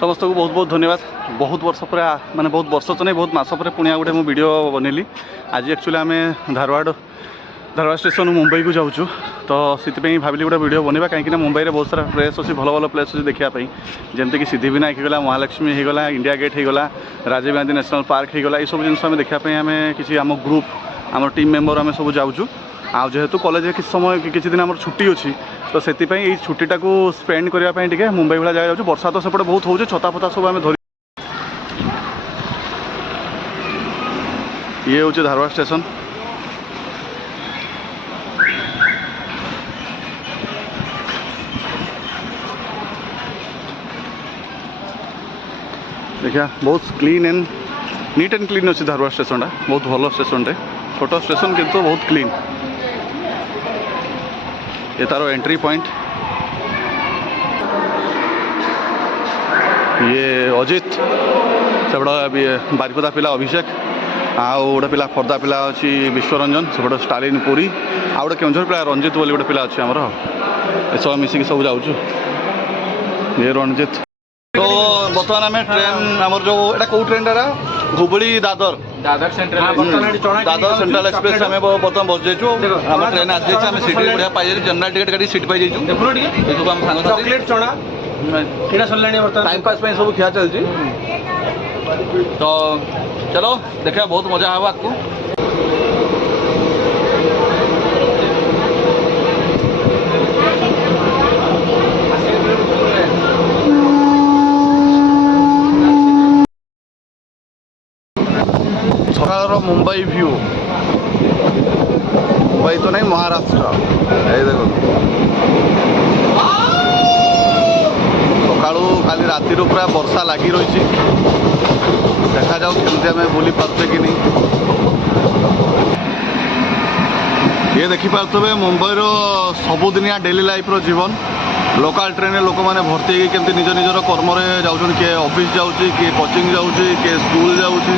समस्त को बहुत बहुत धन्यवाद। बहुत वर्ष पर माने बहुत वर्ष तो नहीं बहुत मास पर पुणी गोटे मुझे वीडियो बनैली। आज एक्चुअली आम धारवाड़ स्टेशन मुंबई को जाऊँ तो से भाविली गोटे वीडियो बनवा कहीं मुंबई में बहुत सारा प्लेस अच्छी भल भल प्लेस अच्छी देखापी जमीक सिद्धिविनायक होगा महालक्ष्मी होगा इंडिया गेट होगा राजीव गांधी नेशनल पार्क होगा ये सब जिन देखापी आम किसी आम ग्रुप आम टीम मेम्बर आम सब जाऊँ जेहेतु कॉलेज किसी समय किसी दिन आम छुट्टी अच्छी तो से छुट्टीटा को स्पेंड करने मुंबई भाया जगह जाऊँ। वर्षा तो सेपटे बहुत हो छता फता सब आम धरी ये हूँ धारवाड़ स्टेशन। देखिए बहुत clean and neat and clean अच्छी धारवाड़ स्टेशन बहुत भल स्टेशन टे छोट स्टेशन किंतु बहुत क्लीन। ये तार एंट्री पॉइंट ये अजित से बारिपदा पिला अभिषेक आउ गोटे पिला खोर्धा पिला अच्छी विश्वरंजन से स्टालिन पुरी आ गोटे केउझर पिला रंजित बोली गोटे पिला अच्छे आमर ए सब मिसिक सब जाऊँ। ये रंजित तो बर्तमान आम ट्रेन आमर जो एटा कौ train Hubli Dadar central express आम बर्तमान बस जाइए आम ट्रेन आसी आम सीट बढ़िया पाई जनरल टिकट काटी सीट पाई सब आम सांग टाइम पास सब खिया चलती तो चलो देखा बहुत मजा है आपको। सकाल मुंबई व्यू मुंबई तो नहीं महाराष्ट्र ये देखो सकालू खाली राति पूरा वर्षा लगी रही देखा जाऊ केमती आम बुली पार्चे कि नहीं। ये देखिपे मुंबईर सबुदिनिया डेली लाइफ रो जीवन लोकल ट्रेन लोक मैंने भर्ती केमती निज निजर कर्म जाऊँ किए ऑफिस जाऊँगी किए कोचिंग जाऊँगी किए स्कूल जाऊँगी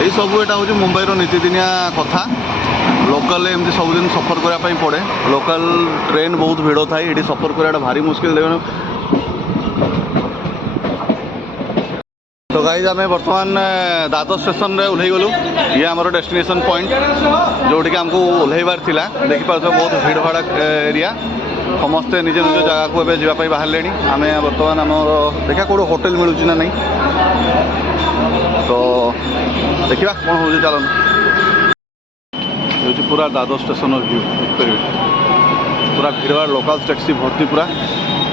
यही सब यहाँ हूँ मुंबईर नीतिदिनिया कथा लोकल एमती सबुदिन सफर करने पड़े लोकल ट्रेन बहुत भिड़ थाए ये सफर कराटा भारी मुस्किल देवे। तो गाइज आम बर्तमान दादर स्टेशन रे ओह्लई गलु ये आमर डेस्टिनेशन पॉइंट जोटि आमको ओह्लैबार थिला देखिपार बहुत भीड़ भाड़ एरिया समस्ते निज निज जगह को एवं जावाई बाहर आम बर्तमान आम देखा कौट होटेल मिलूँ ना नहीं तो देखा कौन हो चलन ये पूरा दादर स्टेशन व्यू देखिए पूरा भीड़ भाड़ लोकल टैक्सी भर्ती पूरा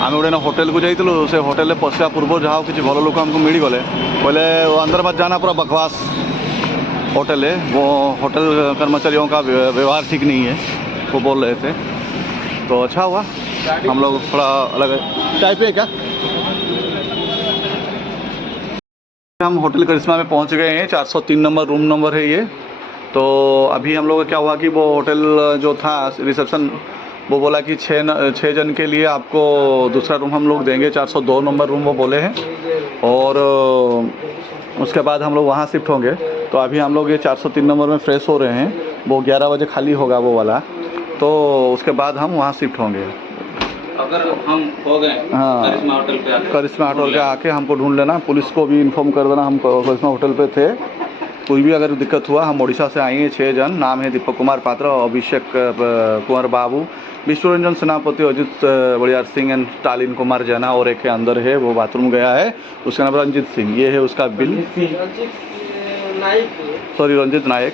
आम गोटे होटेल को जाइलु से होटेल पशा पूर्व जहाँ किसी भल लोक आमको मिलगले बोले अंदर मत जाना पूरा बकवास होटल है वो होटल कर्मचारियों का व्यवहार ठीक नहीं है वो बोल रहे थे तो अच्छा हुआ हम लोग थोड़ा अलग चाय पे क्या हम होटल करिश्मा में पहुंच गए हैं 403 नंबर रूम नंबर है ये। तो अभी हम लोग क्या हुआ कि वो होटल जो था रिसेप्शन वो बोला कि छः जन के लिए आपको दूसरा रूम हम लोग देंगे 402 नंबर रूम वो बोले हैं और उसके बाद हम लोग वहाँ शिफ्ट होंगे। तो अभी हम लोग ये 403 नंबर में फ्रेश हो रहे हैं वो 11 बजे खाली होगा वो वाला तो उसके बाद हम वहाँ शिफ्ट होंगे। अगर हम हो गए हाँ करिश्मा होटल पे आके हमको ढूंढ लेना पुलिस को भी इन्फॉर्म कर देना हम करिश्मा होटल पे थे कोई भी अगर दिक्कत हुआ हम ओडिशा से आए हैं 6 जन नाम है दीपक कुमार पात्र अभिषेक कुंवर बाबू विश्वरंजन सेनापति अजित बलियार सिंह एंड स्टालिन कुमार जैना और एक अंदर है वो बाथरूम गया है उसका नाम रंजित सिंह ये है उसका बिल सॉरी रंजित नायक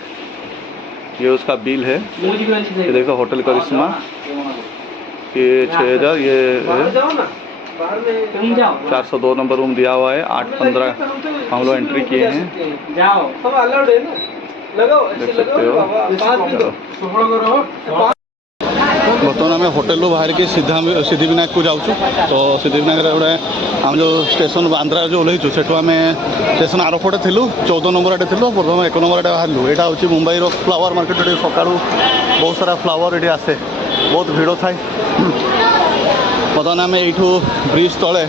ये उसका बिल है ये देखो होटल करिश्मा ये 6000 ये 402 नंबर रूम दिया हुआ है 8-15 हम लोग एंट्री किए हैं देख सकते हो। बर्तमान आम होटेल बाहर के सिद्धिविनायक को जाऊँ तो सिद्धिविनायक गोटे आम जो स्टेशन बांद्रा जो ओह्लैचु से आम स्टेशन आरपटे थिलु 14 नंबर आटे थिलु प्रथम 1 नंबर आटे बाहर यहाँ हूँ मुंबई फ्लावर मार्केट ये सका बहुत सारा फ्लावर ये आसे बहुत भिड़ थाए बर्तमान आम यू ब्रिज तले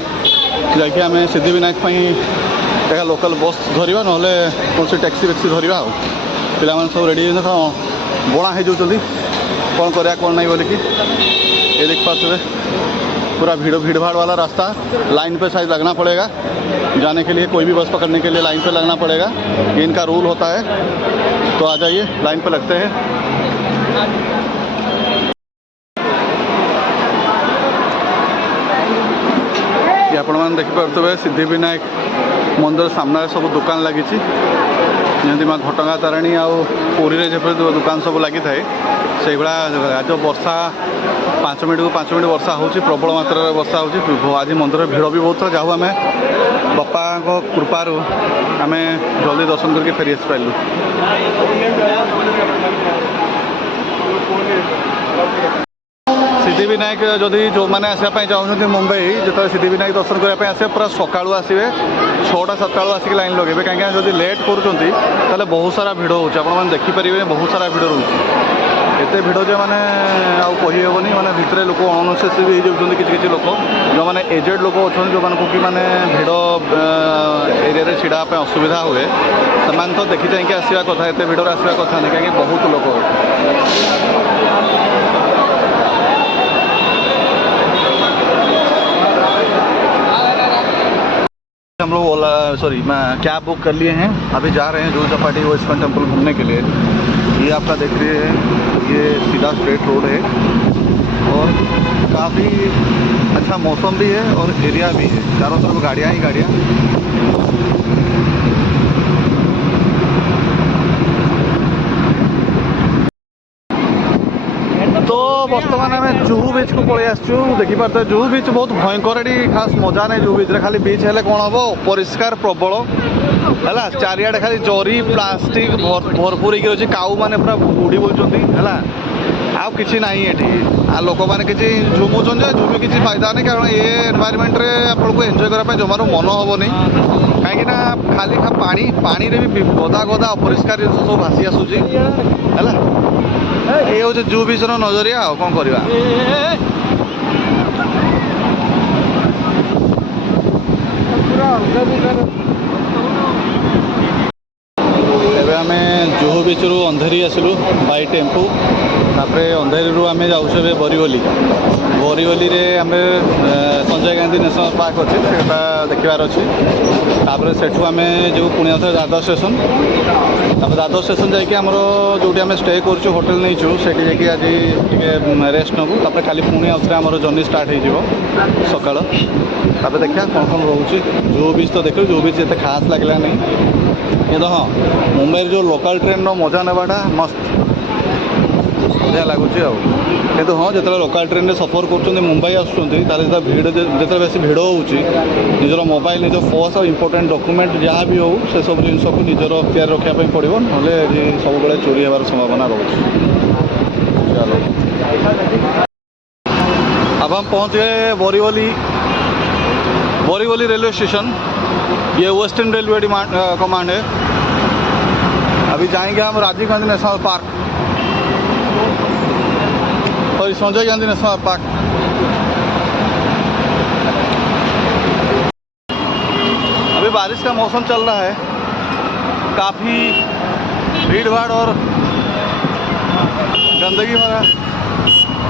जामें सिद्धिविनायक देखा लोकल बस धरवा ना कौन से टैक्सी वैक्सी धरवा पे सब रेडी बणा हो कौन करा कौन नहीं बोलिकी ये देख पारे पूरा भीड़ भाड़ वाला रास्ता, लाइन पे शायद लगना पड़ेगा जाने के लिए, कोई भी बस पकड़ने के लिए लाइन पे लगना पड़ेगा, ये इनका रूल होता है। तो आ जाइए लाइन पे लगते हैं। ये आपण मैंने देखिपे सिद्धिविनायक मंदिर सामने सब दुकान लगी, जमी माँ घटगाँ तारिणी आउ पुरी में जब दुकान सब लगी थाए से भाया जो वर्षा 5 मिनट को 5 मिनट वर्षा हो प्रबल मात्रा वर्षा हो। आज मंदिर भीड़ भी बहुत था, जाऊ आम बापा कृपारू आम जल्दी दर्शन करके फेरी आसी पार्लु। सिद्धिविनायक जदि जो मैंने आसापी चाहते मुंबई जो सिद्धिविनायक दर्शन करने आसे पूरा सकाळू आसवे 6टा 7टा आसिक लाइन लगे कहीं जब लेट कर बहुत सारा भिड़ हो देखिपारे, बहुत सारा भिड़ रोचे, एत भिड़ जो मैंने आईहेनी माने भितर लोक अणनिश्वास भी हो किसी लोक जो मैंने एजेड लोक अच्छा जो मानक कि माने भिड़ एरिया छिड़ापी असुविधा हुए से तो देखी चाहिए आसवा कथा, एत भिड़ आसवा कथा नहीं कहीं बहुत लोक। हम लोग ओला मैं कैब बुक कर लिए हैं, अभी जा रहे हैं जूहू चौपाटी वो इस्कॉन टेम्पल घूमने के लिए। ये आपका देख रहे हैं ये सीधा स्ट्रेट रोड है और काफ़ी अच्छा मौसम भी है और एरिया भी है, चारों तरफ गाड़ियाँ ही गाड़ियाँ। तो बर्तमान आम जुहू बीच को पलि आसचु, देखिपारे जुहू बीच बहुत भयंकर, ये खास मजा नहीं जुहू बीच खाली बीच है कौन हम परिष्कार प्रबल है, चारिआडे खाली जरी प्लास्टिक भरपूर अच्छी, काऊ मैंने पूरा उड़ी बोलुँच है आ कि ना ये लोक मैंने किसी झुमुन झुमी किसी फायदा नहीं, कारण ये एनवायरमेंट रे आपको एंजॉय करने जमार मन हेनी कहीं खाली पानी पानी रे भी गदा गदा अपरिष्कार जिन सब भासी आसूसी है। ये हूँ जुहू बीच नजरिया आ कौन करवा। एबे आमे जुहू बीच रू अंधेरी आसलु बाई टेम्पू, तापर अंधेरी रू आमे जाऊँ बोरीवली। बोरीवली रे आमे संजय गांधी नेशनल पार्क अच्छे सेटा देखबार अच्छे, तापर सेठू आमे जो पुणी आउ दादर स्टेशन, तापर दादर स्टेशन जाकि आमर जो स्टे करूँ होटेल नहीं से आज रेस्ट नबू, तापर खाली पुणी आउ आमर जर्नी स्टार्ट हो सकाळ। तापर देखा कौन कौन रोचे जुहू बीच, तो देख जुहू बीच एत खास लगला नहीं ये तो हाँ मुंबई जो लोकल ट्रेन मजा नेबाटा मस्त बढ़िया लगुच किंतु हाँ जो लोकल ट्रेन में सफर कर मुंबई आसुँच भीड़ जो बेस भिड़ होजर मोबाइल निज पर्स और इंपोर्टेंट डॉक्यूमेंट जहाँ भी हो से सब जिन को निजर केयर रखापी पड़ो ना सब चोरी होबार संभावना रोचे। चलो अब हम पहुँच गए बोरीवली। बोरीवली रेलवे स्टेशन, ये वेस्टर्न रेलवे कमांड है। अभी जाएंगे हम Rajiv Gandhi National Park, sorry Sanjay Gandhi National Park. अभी बारिश का मौसम चल रहा है, काफ़ी भीड़ भाड़ और गंदगी वाला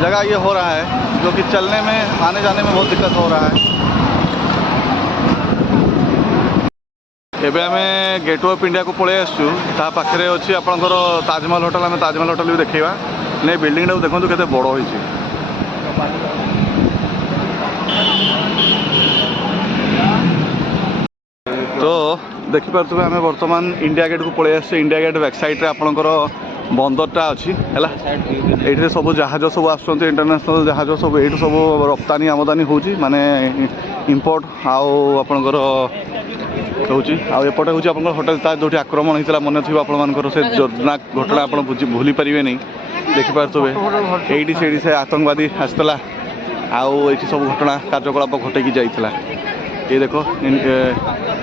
जगह ये हो रहा है, जो कि चलने में आने जाने में बहुत दिक्कत हो रहा है। एबे आम गेटवे ऑफ इंडिया को पलि आसचु, ता पाखे अच्छी आपंकर ताजमहल होटल, आम ताजमहल होटल भी देखा नहीं, बिल्डिंग टाक देखो केते बड़ होइछि। तो देखिपे आम बर्तमान इंडिया गेट को पलि आस, इंडिया गेट बैक साइड रे आपंकर बंदरटा अच्छी है, ये सब जहाज सब आसुँच इंटरनेशनल जहाज सब ये सब रप्तानी आमदानी हो माने इम्पोर्ट आपणकर होपटे हूँ होटेल ताज जो आक्रमण होता मन थी आपर से जोरनाक घटना आप भूली पारे नहीं, देखिपे ये से आतंकवादी आसला आई सब घटना कार्यकलाप घटेकी जाइला। ये देखो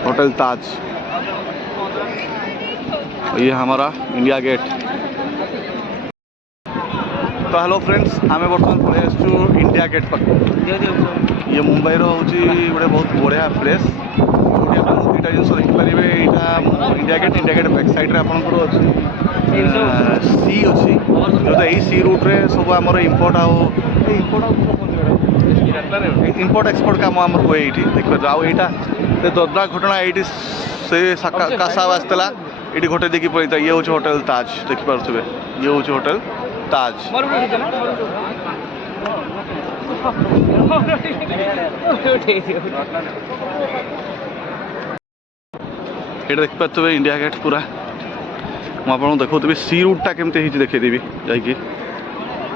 होटेल ताज, ये हमारा इंडिया गेट। तो हेलो फ्रेंड्स, आम बर्तमान पलि आसचु इंडिया गेट पाख। ये मुंबई रो गोटे बहुत बढ़िया प्लेस, दुईटा जिन देखिपारे यहाँ इंडिया गेट बैक सैड्रे आपंकर अच्छी सी अच्छी जो यही सी रूट्रे सब आम इम्पोर्ट इम्पोर्ट एक्सपोर्ट काम आम हुए ये देखिए आईटा दर्दा घटना ये से कासा आसला ये घोटे देखी पड़ता ये हूँ होटेल ताज देखिपे ये हूँ होटेल ताज ये देखिपे इंडिया गेट पूरा मुझे देखी सी रूटा केमती देखीदेवी जाकि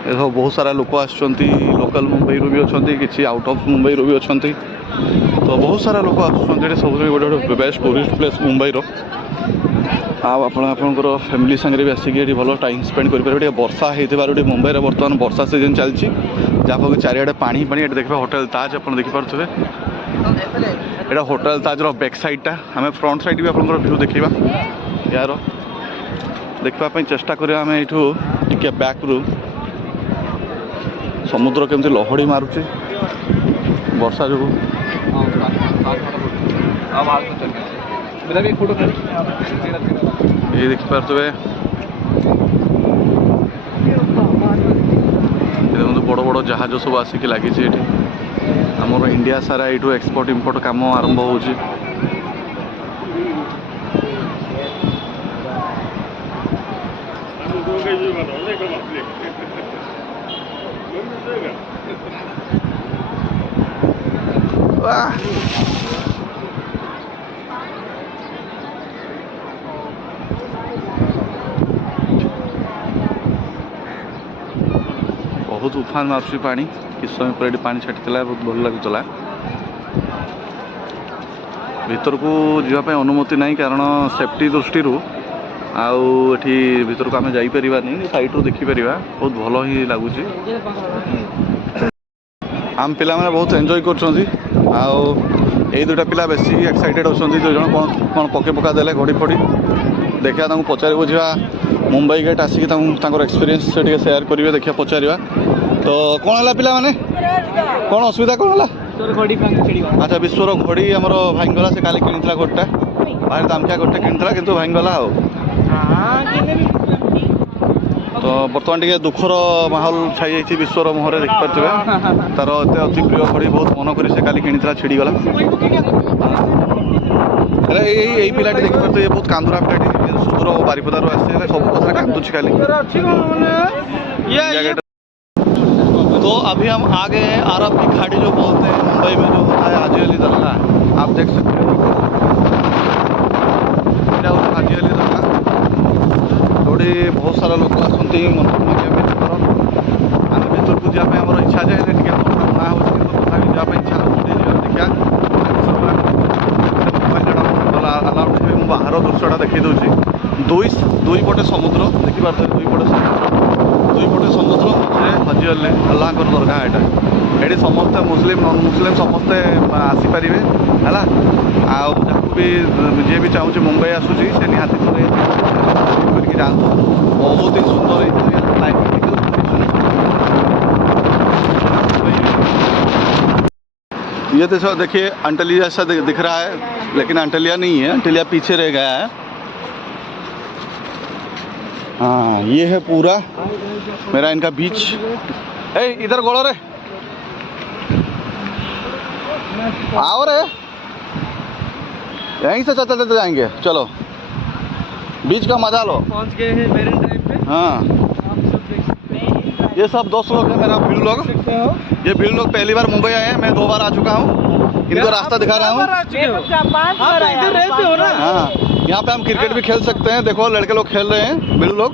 बहुत सारा लोक आसुँच लोकल मुंबई भी अच्छा कि आउट ऑफ मुंबई भी अच्छा तो बहुत सारा लोक आसुँच सब गोटे बेस्ट टूरिस्ट प्लेस मुंबई आपणकर फैमिली सागर भी आसिक भल टाइम स्पेंड करेंगे वर्षा होती मुंबई बर्तमान वर्षा सीजन चलती जहाँफल कि चारिड़े पानी देखिए होटेल ताज आप देखिपे यहाँ होटेल ताज बैक साइडटा आम फ्रंट साइड भी आप व्यू देखा यार देखापी चेष्टा करें आम यू टे बैक रू समुद्र केमती लहड़ी मारुची वर्षा जो ये देखिपे देखो बड़ बड़ जहाज सब आसिक लगी आमर इंडिया सारा यू एक्सपोर्ट इम्पोर्ट काम आरंभ हो बहुत उफान मार्च पानी किस समय पर ये पानी छाटी बहुत भल लगुला भीतर को जावाई अनुमति नहीं कारण सेफ्टी दृष्टि आठी भीतर को आम जापर साइड रू देखिपर बहुत भल ही लगुच आम पिला मैंने बहुत एंजॉय कर दुटा पिला बेसी एक्साइटेड अच्छा जो जन कौन पके पका देले घड़ी फड़ी देखा पचार बुझा मुंबई गेट आसिक एक्सपीरियंस से सेयार करेंगे देखिए पचार तो कौन है पिला माने कौन असुविधा कौन है अच्छा विश्वर घड़ी आमर भाईगला से काली किनी घोटा भाई दामकिया घोटे किनी कि भाईगला तो बर्तमान टे दुखर माहौल छाई विश्वर मुहर देखिपे तार एत अति प्रिय घड़ी बहुत मन कर काली किनी छिड़गला यही पिलाटी देखिपे ये बहुत कांदुरा पिलाटी सुदूर बारिपदार आसी सब कथा कांदुची खाली तो अभी हम आ गए हैं अरब की खाड़ी जो बोलते हैं मुंबई में जो होता है हाजी अली दरगाह आप देख सकते हो हाजी अली दरगाह जोड़ी बहुत सारा लोग आसती मनोरमा आम भर को जावाई आम इच्छा जाए टे मना हो तथा जावाई इच्छा हो देखा अलाउड मुझे बाहर दृश्यटा देखी दूसरी दुई पटे समुद्र देखिपारे दुई पटे समुद्र मझे हजी अल्लाह दरगाह यहाँ ये समस्ते मुस्लिम नन मुस्लिम समस्ते आसीपर है भी जी भी चाहूँ मुंबई आसूसी से निहाती करके जातु बहुत ही सुंदर ये तो देखिए अंटलिया ऐसा दिख रहा है लेकिन अंटलिया नहीं है, अंटलिया पीछे रह गया है। हाँ ये है पूरा मेरा इनका बीच। ए इधर गोलो रे, आओ रे, यहीं से चलते जाएंगे, चलो बीच का मजा लो। पहुंच गए हैं मेरिन ड्राइव पे। हाँ ये सब दोस्त लोग हैं, मेरा भीड़ लोग। ये भीड़ लोग पहली बार मुंबई आए हैं, मैं 2 बार आ चुका हूँ। इनको रास्ता दिखा रहा हूँ। इधर रहते हो ना? हाँ यहाँ पे हम क्रिकेट भी खेल सकते हैं। देखो लड़के लोग खेल रहे हैं, भीड़ लोग।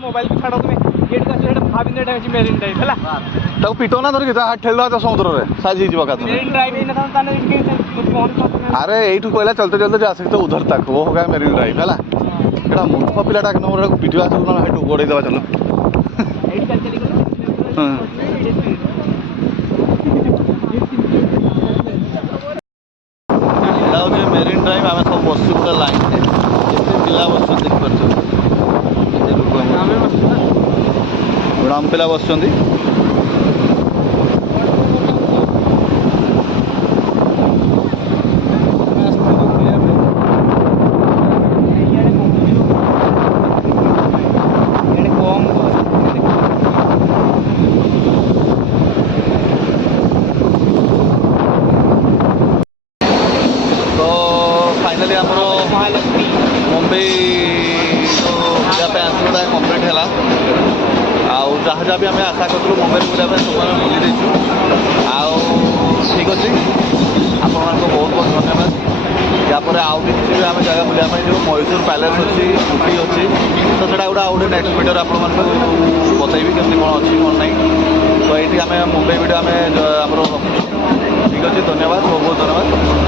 मोबाइल छाड़ो तुम्हें गेट का सेट भाभी ने मेरिन ड्राइव है तब पिटो ना धरिक हाथ ठेल दो समुद्र रे साइज ही का। मेरिन ड्राइव ही ना ताने इसके अरे यही कहला चलते चलते जा सकते उधर तक, वो हो गया मेरिन ड्राइव है। एटा मूर्ख पिलाटा नंबर पिटिवा चलो ना हेटू गोड़े देवा चलो। मेरिन ड्राइव आम सब बस गोटे लाइन पिला बस देखिए आम पिला बस ହେଇଗଲା ଆଉ ଯାହା ଯାହା ବି ଆମେ ଆଶା କରୁଥିଲୁ ମୁମ୍ବାଇରେ ବୁଲିବା ପାଇଁ ସବୁ ଆମେ ବୁଲି ଦେଇଛୁ ଆଉ ଠିକ୍ ଅଛି ଆପଣମାନଙ୍କୁ ବହୁତ ବହୁତ ଧନ୍ୟବାଦ यापर आउ भी किसी आम जगह बुलाया जो मैसूर पैलेस अच्छी उटी अच्छी तो ସେଇଟା ଗୋଟେ ଆଉ ଗୋଟେ ନେक्स्ट भिडियो ଆପଣମାନଙ୍କୁ ବତେଇବି କେମିତି କ'ଣ ଅଛି କ'ଣ ନାହିଁ ତ ଏଇଠି ଆମେ ମୁମ୍ବାଇ ଭିଡ଼ିଓ ଆମେ ଆମର ରଖୁଛୁ ଠିକ୍ ଅଛି ଧନ୍ୟବାଦ ବହୁତ ବହୁତ ଧନ୍ୟବାଦ।